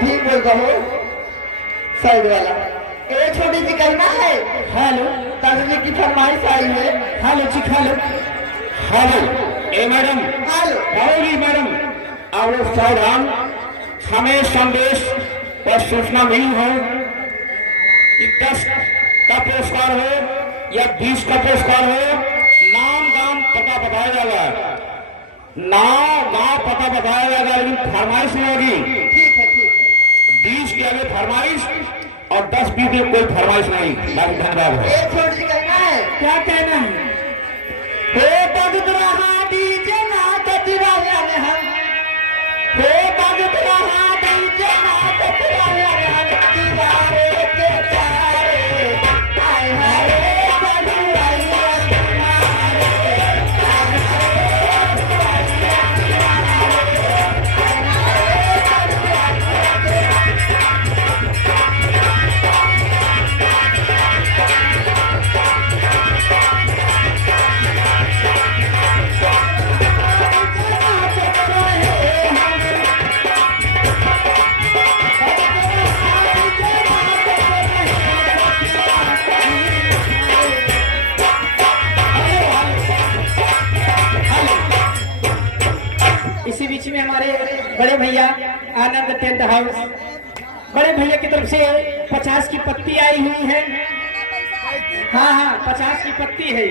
ठीक बोल रहा हो साइड वाला। एक छोटी सी कहना है। हेलो ताजी की फरमाइश आई है। हेलो जी हेलो हेलो ए मैडम हेलो आओगी मैडम और सावधान हमें संदेश और सूचना मिली है कि 10 का पुरस्कार हो या 20 का पुरस्कार हो, नाम गांव पता बताया जाएगा। नाम गांव पता बताया जाएगा, लेकिन फरमाइश नहीं होगी। ठीक है 20 के आगे फरमाइश और 10-20 में कोई फरमाइश नहीं। बाकी धन्यवाद है। एक छोटी सी कहना है। क्या कहना है? हो भगत रहा डीजे नाचत वाले हम, हो भगत रहा डीजे नाचत वाले हम, दीवारे के चारे आए हरे बड़े भैया आनंद टेंट हाउस, बड़े भैया की तरफ से 50 की पत्ती आई हुई है। हाँ 50 की पत्ती है।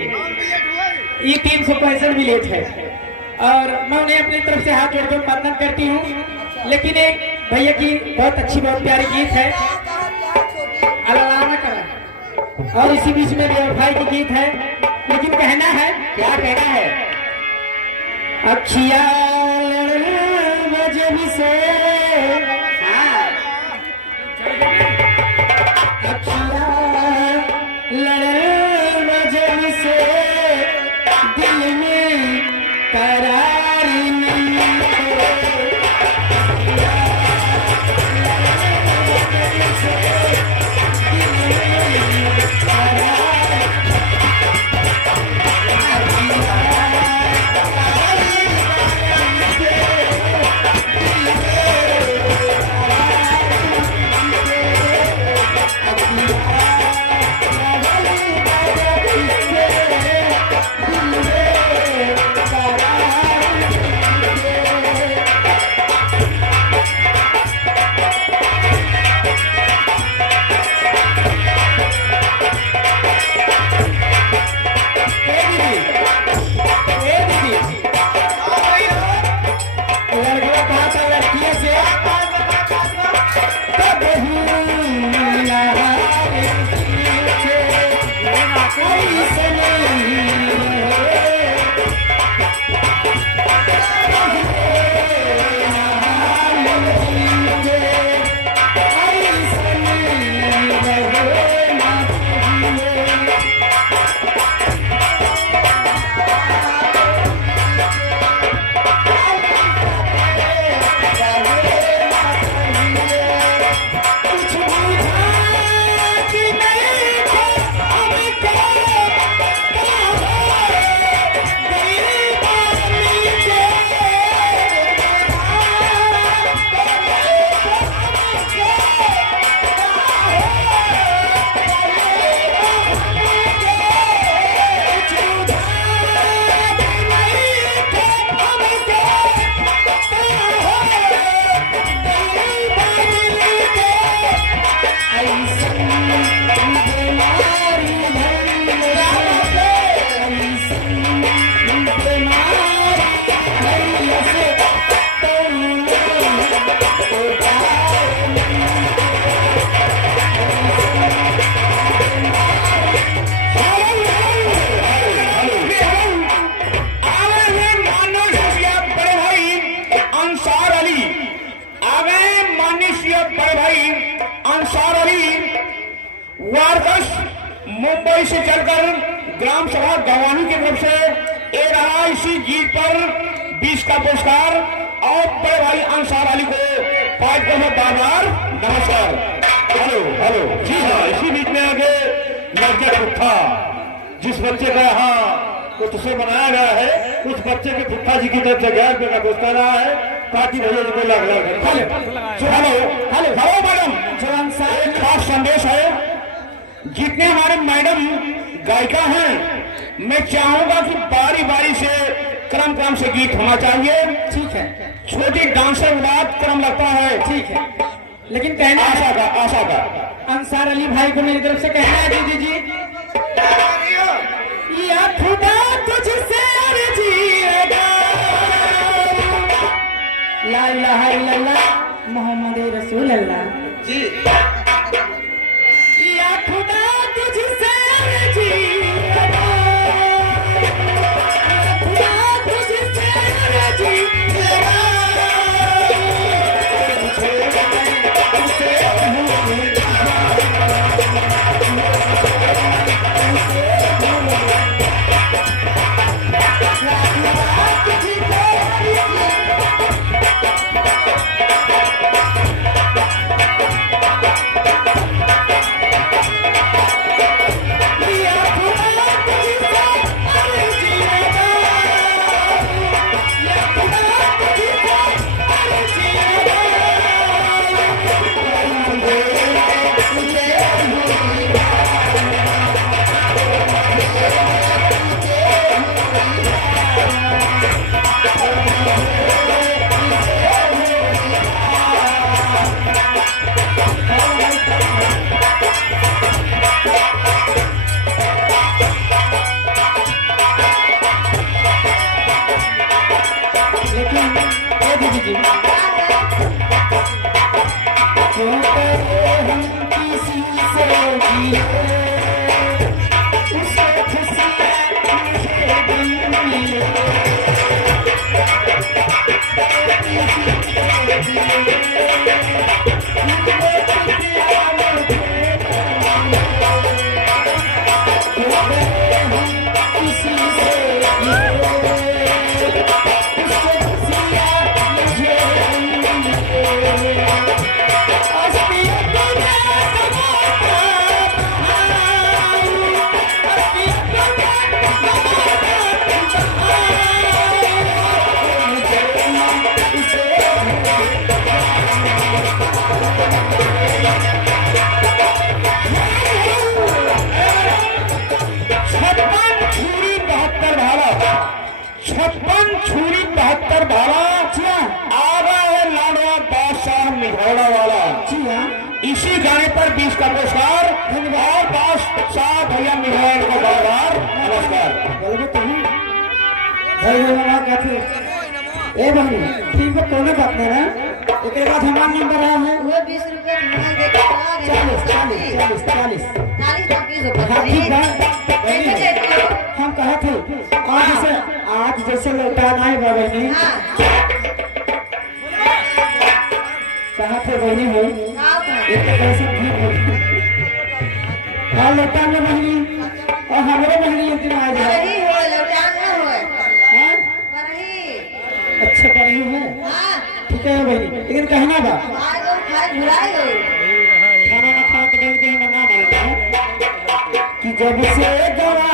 ये 365 भी लेट है और मैं उन्हें अपनी तरफ से हाथ जोड़कर वंदन करती हूँ। लेकिन एक भैया की बहुत अच्छी बहुत प्यारी गीत है अलाना करा, और इसी बीच में बेवफाई की गीत है। लेकिन कहना है, क्या कहना है? अखिया जब से अखिया लड़े जब से दिल में करार नहीं वार्ड 10 मुंबई से चलकर ग्राम सभा गवाही की तरफ से ए रहा इसी जीत पर 20 का पुरस्कार और बड़े भाई अंसार अली को 5 बार नमस्कार। हेलो हेलो जी हाँ। इसी बीच में आगे नवजात फुफ्फा, जिस बच्चे का यहाँ कुछ से बनाया गया है, उस बच्चे के फुफ्फा जी की तरफ से 1000 रुपये का पुरस्कार रहा है। पार्टी भैया जी को lakh hello hello hello madam, एक खास संदेश है। जितने हमारे मैडम गायिका हैं, मैं चाहूंगा कि बारी बारी से क्रम से गीत होना चाहिए। ठीक है। छोटी डांसर बात क्रम लगता है। ठीक है, लेकिन कहना आशा का अंसार अली भाई को मेरी तरफ से कहना है दीदी जी, या खुदा तुझसे अर्ज़िएगा, ला इलाहा इल्लल्लाह मोहम्मद रसूल अल्लाह जी। या खुदा तुझसे अर्ज़िएगा, खुदा तुझसे अर्ज़िएगा, इसी गाने पर 20 का पुरस्कार और बादशाह भैया मिहान को बार नमस्कार। ए बहनी ठीक है, कोनो बात नहीं है। एक बाद हमारा नंबर रहा है वो 20 रुपए तुम्हारे दे के 40 हाँ ठीक है। हम कहा थे आज जैसे लौटाना है बहनी, कहा थे बहनी हो एक कैसे ठीक हो लौटा में बहनी और हमारे बहनी एक दिन आ जाए। अच्छा कर रही है, ठीक है बहनी, लेकिन कहना बा खाना ना खा के मना कि जब से गवा